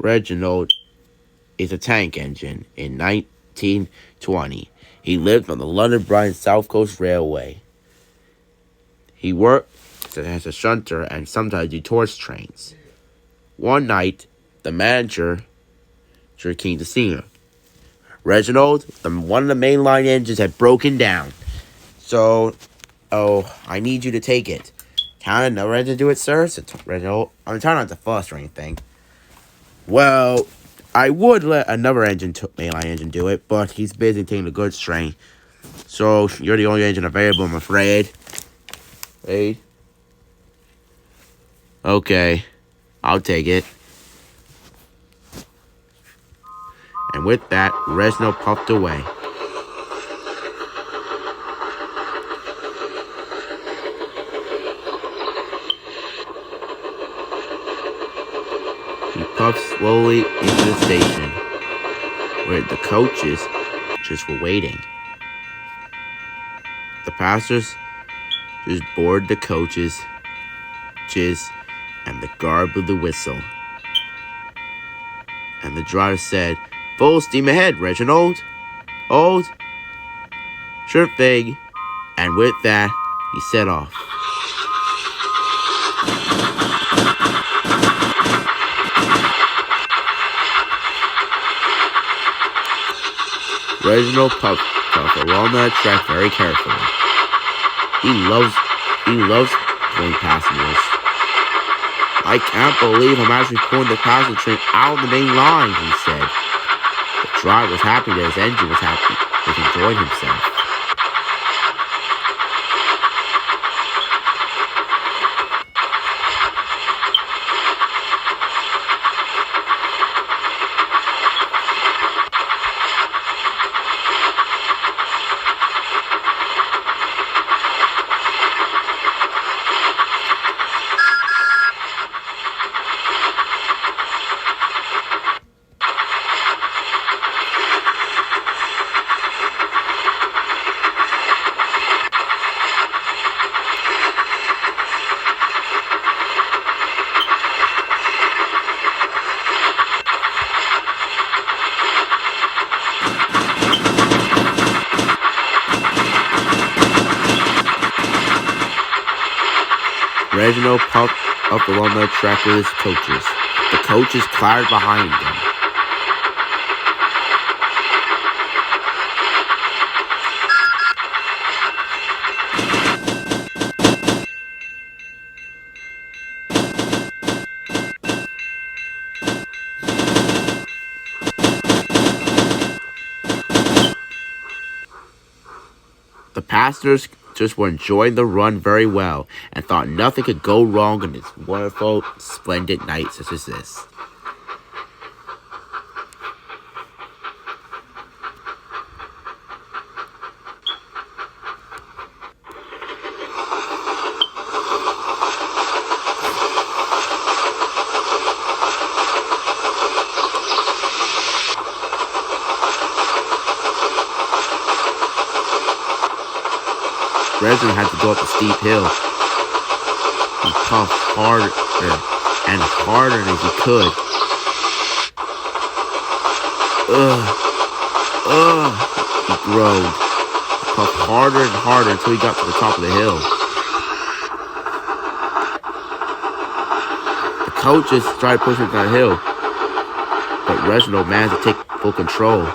Reginald is a tank engine in 1920. He lived on the London Brighton South Coast Railway. He worked as a shunter and sometimes he torch trains. One night, the manager came to see him. Reginald, one of the mainline engines had broken down. So, I need you to take it. Can another engine do it, sir? Said Reginald. I'm trying not to fuss or anything. Well, I would let another mainline engine do it, but he's busy taking the goods train. So, you're the only engine available, I'm afraid. Wait. Okay, I'll take it. And with that, Reginald puffed away. He puffed slowly into the station, where the coaches just were waiting. The passengers just boarded the coaches, and the guard blew the whistle. And the driver said, "Full steam ahead, Reginald. Hold. Sure thing." And with that, he set off. Reginald puffed along that track very carefully. He loves pulling passengers. "I can't believe I'm actually pulling the passenger train out of the main line," he said. The driver was happy that his engine was happy. He enjoyed himself. Reginald puffed up along the track with his coaches. The coaches clattered behind him. The passengers just were enjoying the run very well and thought nothing could go wrong on this wonderful, splendid night such as this. Reginald had to go up a steep hill. He puffed harder and harder as he could. He groaned. He puffed harder and harder until he got to the top of the hill. The coaches tried to push him down the hill, but Reginald managed to take full control.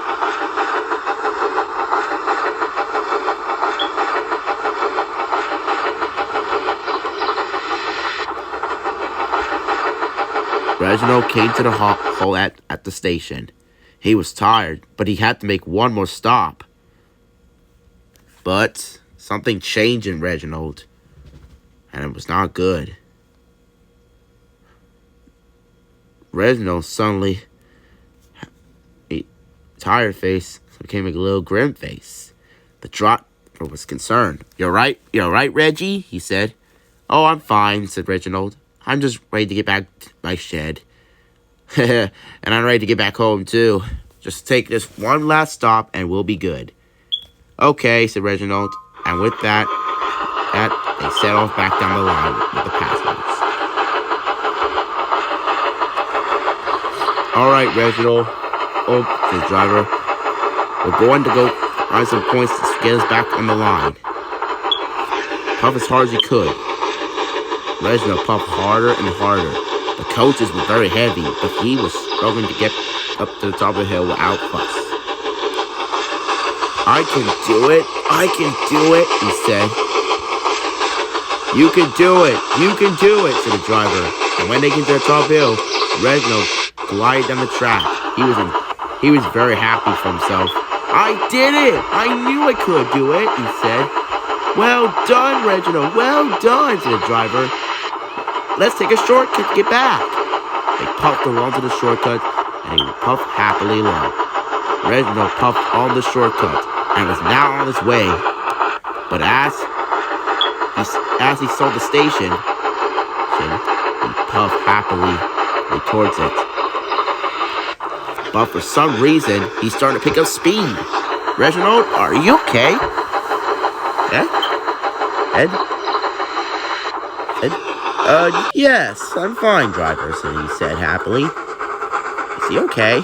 Reginald came to the hall at the station. He was tired, but he had to make one more stop. But something changed in Reginald, and it was not good. Reginald suddenly, a tired face became a little grim face. The driver was concerned. You're right, Reggie?" he said. "Oh, I'm fine," said Reginald. "I'm just ready to get back to my shed." "And I'm ready to get back home, too. Just take this one last stop and we'll be good." "Okay," said Reginald. And with that they set off back down the line with the passengers. All right, Reginald. Oh, says the driver. We're going to go find some points to get us back on the line. Puff as hard as he could. Reginald puffed harder and harder. The coaches were very heavy, but he was struggling to get up to the top of the hill without fuss. I can do it. I can do it, he said. You can do it. You can do it, said the driver. And when they came to the top hill, Reginald glided down the track. He was very happy for himself. I did it! I knew I could do it, he said. Well done, Reginald. Well done, said the driver. Let's take a shortcut to get back. They puffed along to the shortcut, and he puffed happily along. Reginald puffed on the shortcut, and was now on his way. But as he saw the station, he puffed happily towards it. But for some reason, he started to pick up speed. Reginald, are you okay? Ed? Yes, I'm fine, driver, he said happily. Is he okay?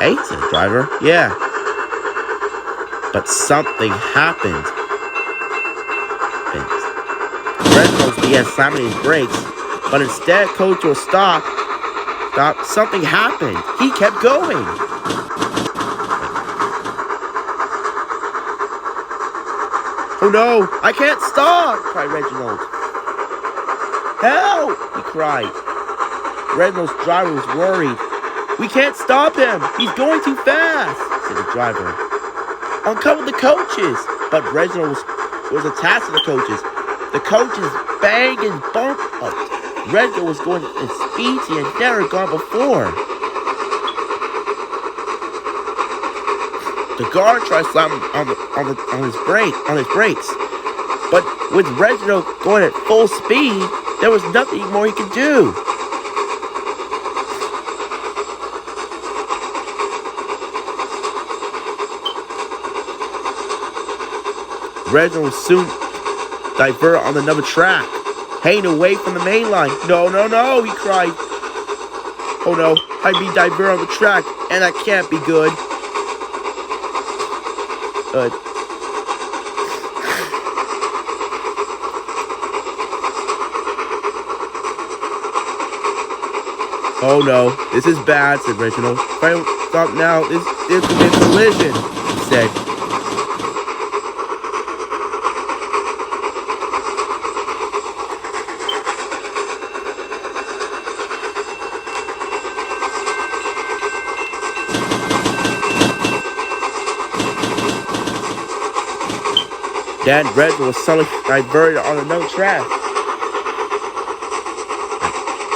Hey, said the driver. Yeah. But something happened. Reginald began slamming his brakes, but instead of coming to a stop, something happened. He kept going. Oh no, I can't stop, cried Reginald. Help, he cried. Reginald's driver was worried. We can't stop him. He's going too fast, said the driver. Uncover the coaches. But Reginald was attached to the coaches. The coaches banged and bumped up. Reginald was going at speeds he had never gone before. The guard tried to slam him on his brakes. But with Reginald going at full speed, there was nothing more he could do. Reginald was soon diverted on another track, hanging away from the main line. No, he cried. Oh no, I'd be diverted on the track, and that can't be good. Oh no, this is bad, said Reginald. If I don't stop now, this could be a collision, he said. Then Reginald was suddenly diverted on another track.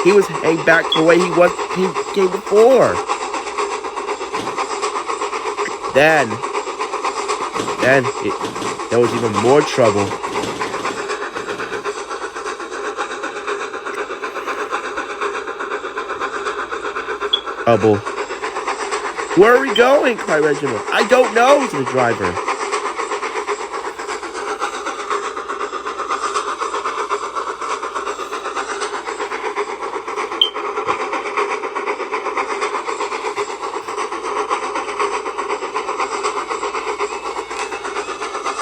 He was heading back to the way he came before. Then there was even more trouble. Where are we going? Cried Reginald. I don't know, said the driver.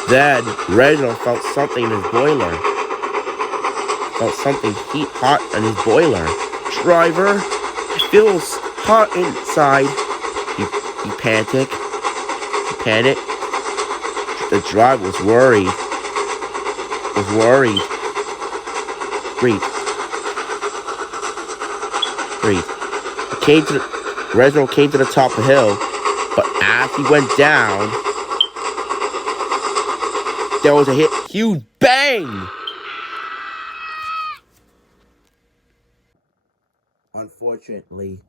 Then Reginald felt something in his boiler. Felt something hot in his boiler. Driver, it feels hot inside. He panicked. The driver was worried. Breathe. Reginald came to the top of the hill, but as he went down, there was a huge bang! Unfortunately,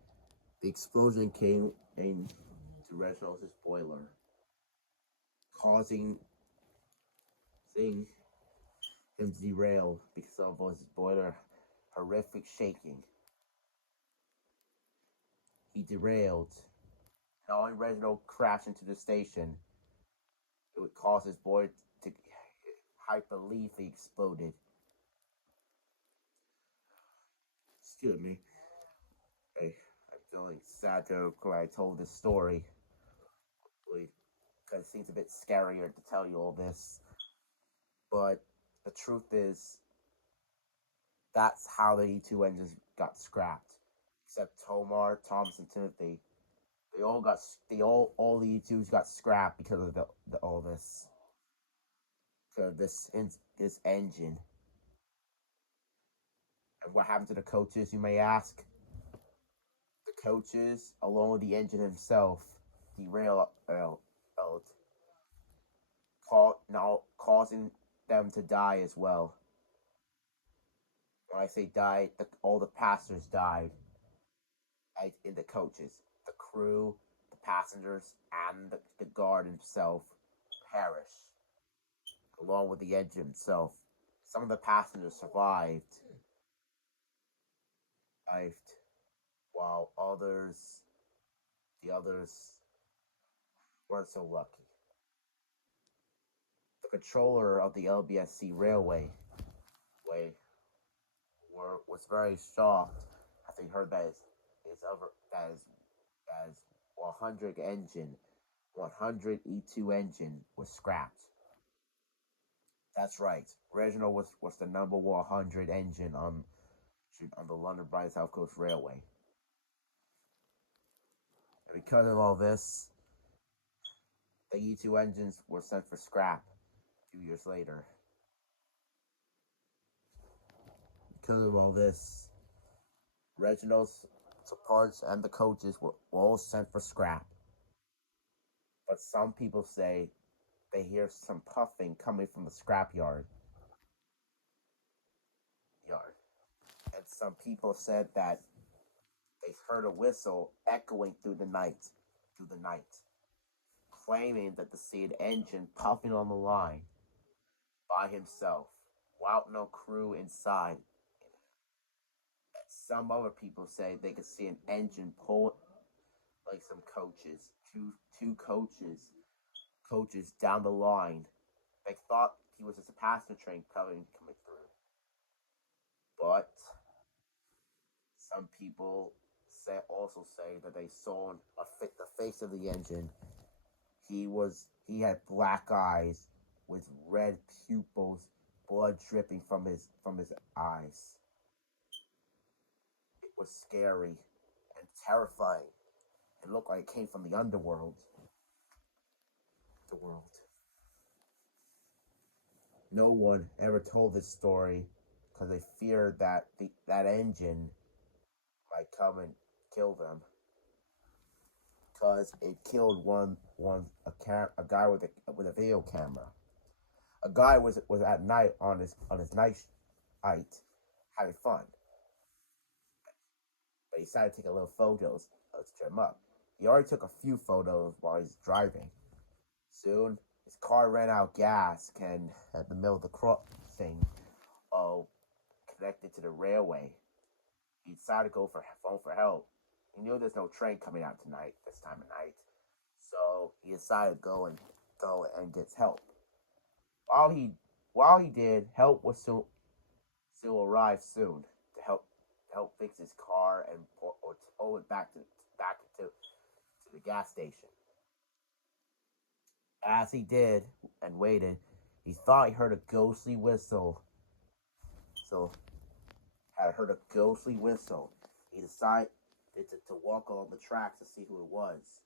the explosion came into Reginald's boiler, causing him to derail because of his boiler horrific shaking. He derailed. Not only Reginald crashed into the station, it would cause his boiler to hyperlethally exploded. Excuse me. I'm feeling sad though because I told this story. Because it seems a bit scarier to tell you all this. But the truth is, that's how the E2 engines got scrapped. Except Tomar, Thomas, and Timothy. All the E2s got scrapped because of all this. Because of this engine. And what happened to the coaches, you may ask? The coaches, along with the engine himself, derailed, causing them to die as well. When I say died, all the passengers died in the coaches. The crew, the passengers, and the guard himself perished, along with the engine itself. Some of the passengers survived, while the others weren't so lucky. The controller of the LBSC railway was very shocked as he heard that his 100 E2 engine was scrapped. That's right. Reginald was the number 100 engine on the London Brighton South Coast Railway. And because of all this, the E2 engines were sent for scrap a few years later. Because of all this, Reginald's parts and the coaches were all sent for scrap. But some people say they hear some puffing coming from the scrap yard. And some people said that they heard a whistle echoing through the night, claiming that they see an engine puffing on the line by himself, without no crew inside. And some other people say they could see an engine pull like some coaches, two coaches down the line. They thought he was just a passenger train coming through. But some people also say that they saw the face of the engine. He had black eyes with red pupils, blood dripping from his eyes. It was scary and terrifying. It looked like it came from the underworld. The world. No one ever told this story because they feared that that engine might come and kill them. Because it killed a guy with a video camera. A guy was at night on his night having fun, but he decided to take a little photos to cheer him up. He already took a few photos while he's driving. Soon, his car ran out of gas and at the middle of the crossing, connected to the railway. He decided to go for phone for help. He knew there's no train coming out tonight, this time of night. So he decided to go and get help. While he did, help was soon arrive soon to help fix his car and tow it back to the gas station. As he did and waited, he thought he heard a ghostly whistle. He decided to walk along the tracks to see who it was.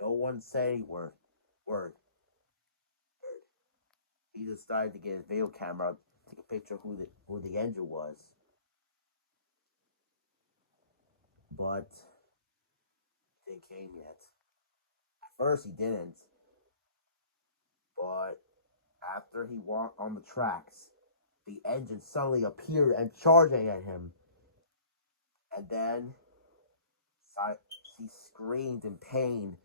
No one said a word. He decided to get his video camera, take a picture of who the engine was. But it didn't came yet. At first he didn't. But after he walked on the tracks, the engine suddenly appeared and charging at him. And then he screamed in pain,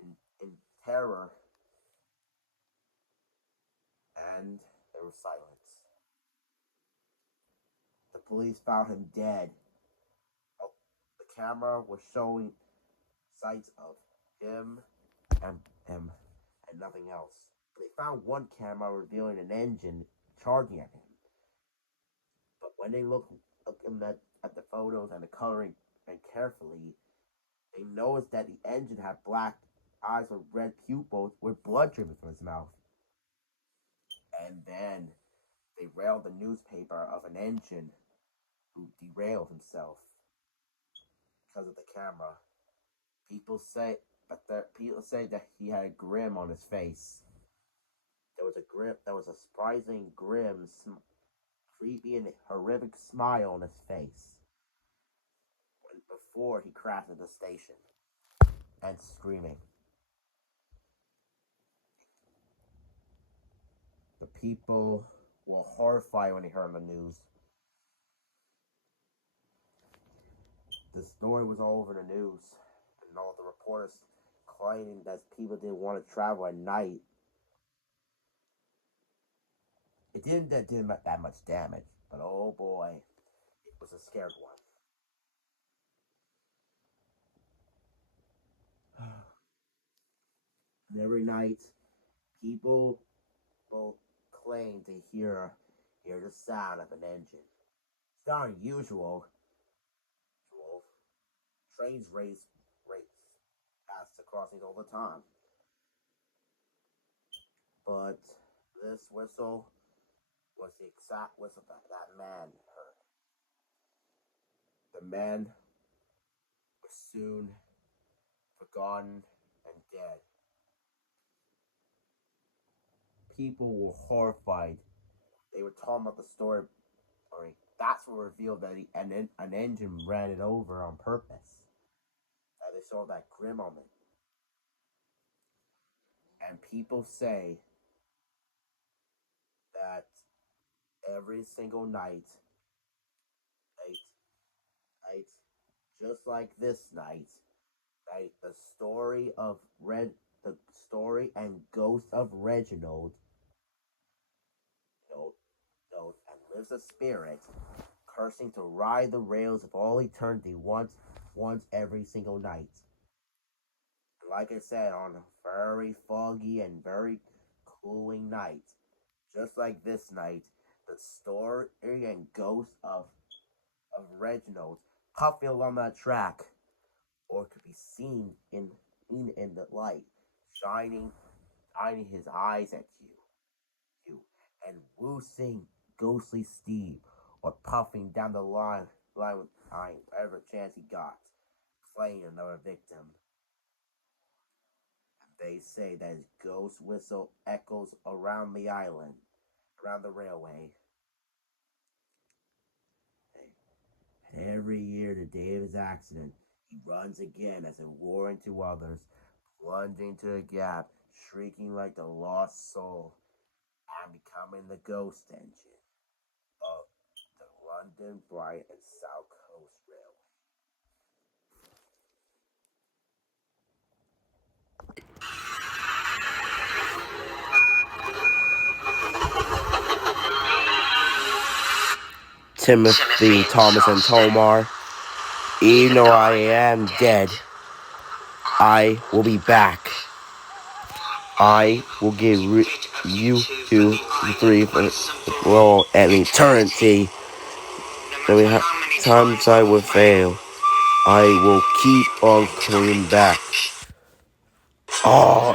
in terror. And there was silence. The police found him dead. The camera was showing sights of him and nothing else. But they found one camera revealing an engine charging at him. But when they looked at the photos and the coloring and carefully, they noticed that the engine had black eyes with red pupils with blood dripping from his mouth. And then they railed the newspaper of an engine who derailed himself because of the camera. People say, people say that he had a grin on his face. There was a surprising grim, creepy, and horrific smile on his face before he crashed at the station and screaming. The people were horrified when they heard the news. The story was all over the news, and all the reporters claiming that people didn't want to travel at night. It didn't do that much damage, but oh boy, it was a scared one. And every night, people both claim to hear the sound of an engine. It's not unusual. Trains race past the crossings all the time. But this whistle was the exact whistle that man heard. The man was soon forgotten and dead. People were horrified. They were talking about the story. That's what revealed that an engine ran it over on purpose. And they saw that grim on it. And people say that every single night, night, just like this night, the story and ghost of Reginald, and lives a spirit, cursing to ride the rails of all eternity once every single night. Like I said, on a very foggy and very cooling night, just like this night, the story and ghost of Reginald puffing along that track, or could be seen in the light, shining his eyes at you, and woosing ghostly steam, or puffing down the line with whatever chance he got, playing another victim. They say that his ghost whistle echoes around the island, around the railway. And every year, the day of his accident, he runs again as a roaring to others, plunging to a gap, shrieking like the lost soul, and becoming the ghost engine of the London, Brighton, and South Coast Railway. Timothy, Thomas, and Tomar, even though I am dead, I will be back. I will give you 2, 3, 4, well, an eternity. No matter how many times I will fail, I will keep on coming back. Oh.